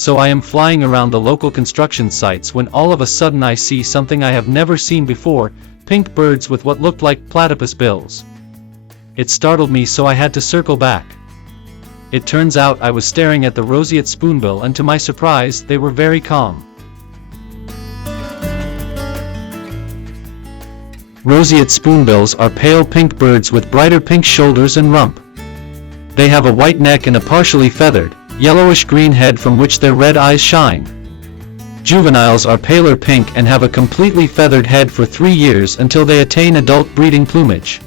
so I am flying around the local construction sites when all of a sudden I see something I have never seen before, pink birds with what looked like platypus bills. It startled me, so I had to circle back. It turns out I was staring at the roseate spoonbill, and to my surprise, they were very calm. Roseate spoonbills are pale pink birds with brighter pink shoulders and rump. They have a white neck and a partially feathered, yellowish-green head from which their red eyes shine. Juveniles are paler pink and have a completely feathered head for 3 years until they attain adult breeding plumage.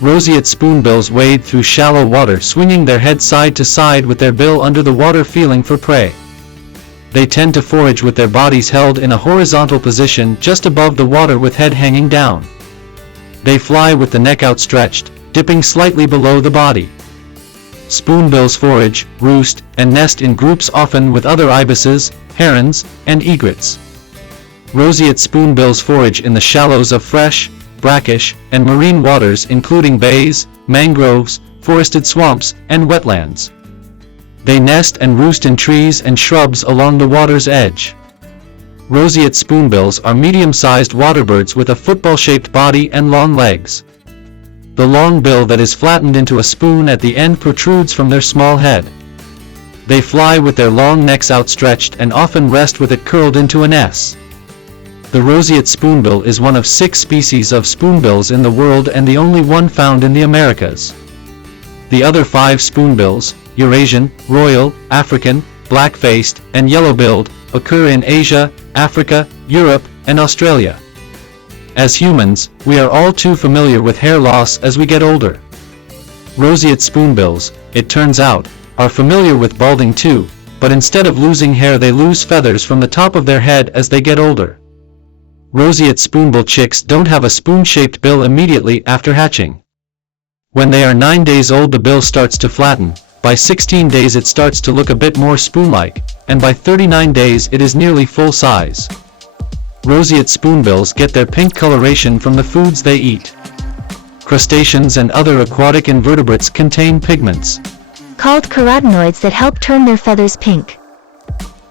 Roseate spoonbills wade through shallow water, swinging their head side to side with their bill under the water, feeling for prey. They tend to forage with their bodies held in a horizontal position just above the water with head hanging down. They fly with the neck outstretched, dipping slightly below the body. Spoonbills forage, roost, and nest in groups, often with other ibises, herons, and egrets. Roseate spoonbills forage in the shallows of fresh, brackish, and marine waters, including bays, mangroves, forested swamps, and wetlands. They nest and roost in trees and shrubs along the water's edge. Roseate spoonbills are medium-sized waterbirds with a football-shaped body and long legs. The long bill that is flattened into a spoon at the end protrudes from their small head. They fly with their long necks outstretched and often rest with it curled into an S. The roseate spoonbill is one of 6 species of spoonbills in the world and the only one found in the Americas. The other 5 spoonbills, Eurasian, royal, African, black-faced, and yellow-billed, occur in Asia, Africa, Europe, and Australia. As humans, we are all too familiar with hair loss as we get older. Roseate spoonbills, it turns out, are familiar with balding too, but instead of losing hair they lose feathers from the top of their head as they get older. Roseate spoonbill chicks don't have a spoon-shaped bill immediately after hatching. When they are 9 days old, the bill starts to flatten. By 16 days it starts to look a bit more spoon-like, and by 39 days it is nearly full size. Roseate spoonbills get their pink coloration from the foods they eat. Crustaceans and other aquatic invertebrates contain pigments called carotenoids that help turn their feathers pink.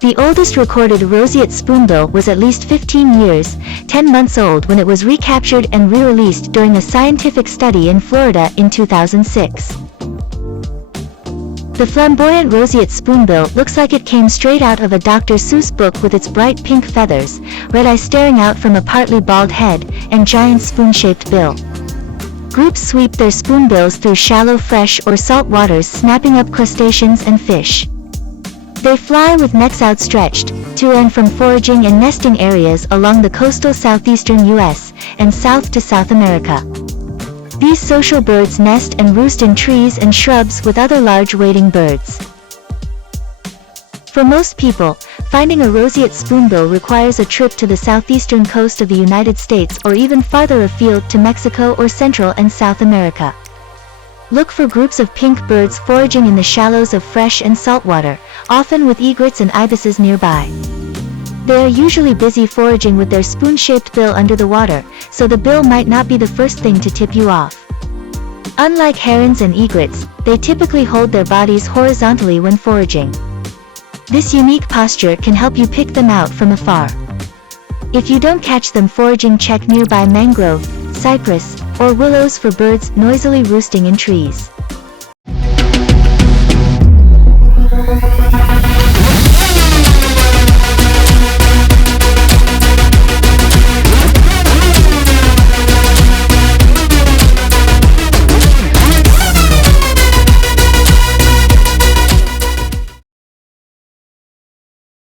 The oldest recorded roseate spoonbill was at least 15 years, 10 months old when it was recaptured and re-released during a scientific study in Florida in 2006. The flamboyant roseate spoonbill looks like it came straight out of a Dr. Seuss book, with its bright pink feathers, red eyes staring out from a partly bald head, and giant spoon-shaped bill. Groups sweep their spoonbills through shallow fresh or salt waters, snapping up crustaceans and fish. They fly with necks outstretched, to and from foraging and nesting areas along the coastal southeastern U.S. and South to South America. These social birds nest and roost in trees and shrubs with other large wading birds. For most people, finding a roseate spoonbill requires a trip to the southeastern coast of the United States or even farther afield to Mexico or Central and South America. Look for groups of pink birds foraging in the shallows of fresh and salt water, often with egrets and ibises nearby. They are usually busy foraging with their spoon-shaped bill under the water, so the bill might not be the first thing to tip you off. Unlike herons and egrets, they typically hold their bodies horizontally when foraging. This unique posture can help you pick them out from afar. If you don't catch them foraging, check nearby mangrove, cypress, or willows for birds noisily roosting in trees.